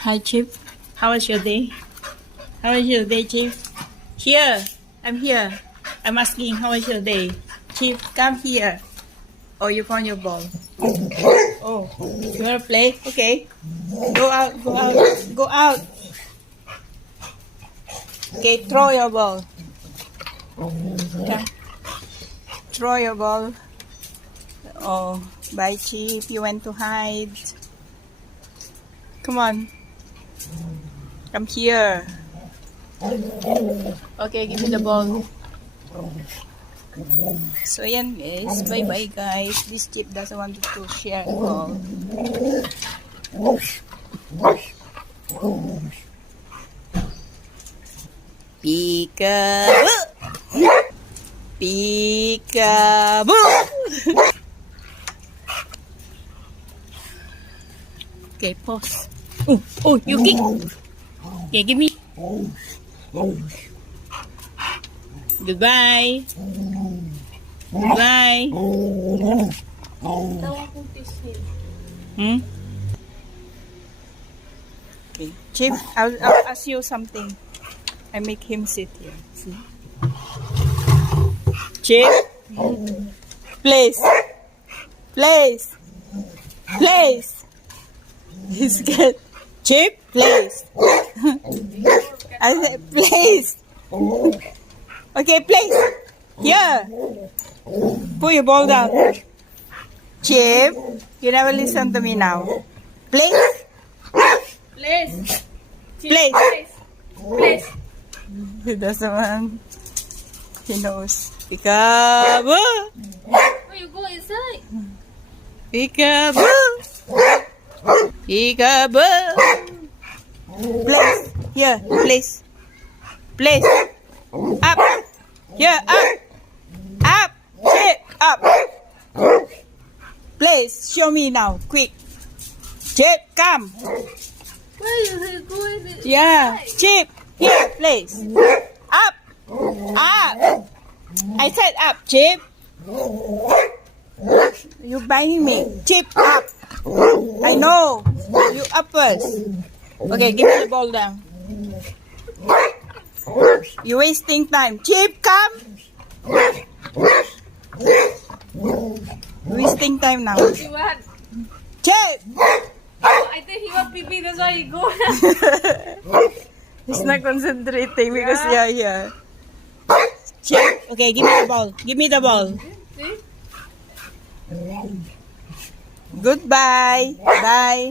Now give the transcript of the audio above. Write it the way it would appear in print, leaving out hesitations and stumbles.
Hi, Chip. How was your day? How was your day, Chip? Here. I'm here. I'm asking, how was your day? Chip, come here. Oh, you found your ball. Oh, you want to play? Okay. Go out, go out, go out. Okay, throw your ball. Come. Throw your ball. Oh, bye, Chip. You went to hide. Come on. Come here. Okay, give me the ball. So yan guys, bye-bye guys. This Chip doesn't want to share the ball. Peekaboo! Peekaboo! Okay, pause. Oh, you kick. Okay, give me. Goodbye. Goodbye. Okay, Chip, I'll ask you something. I make him sit here. See? Chip, please, please, please. He's scared. Chip, please. I said, please. Okay, please. Here. Put your ball down. Chip, you never listen to me now. Please. Please. Please. Please. He doesn't want. He knows. Peekaboo. Where you go inside? Peekaboo. Peekaboo. Please. Here, please. Please. Up. Here, up. Up. Chip, up. Please, show me now, quick. Chip, come. Where you going? Yeah, Chip, here, please. Up. Up. I said up, Chip. You biting me. Chip, up. I know. You up first. Okay, give me the ball down. You wasting time. Chip, come. Wasting time now. He want. Chip. Oh, I think he want pee. That's why he go. He's not concentrating because you're here. Chip. Okay, give me the ball. Give me the ball. See? Goodbye. Bye.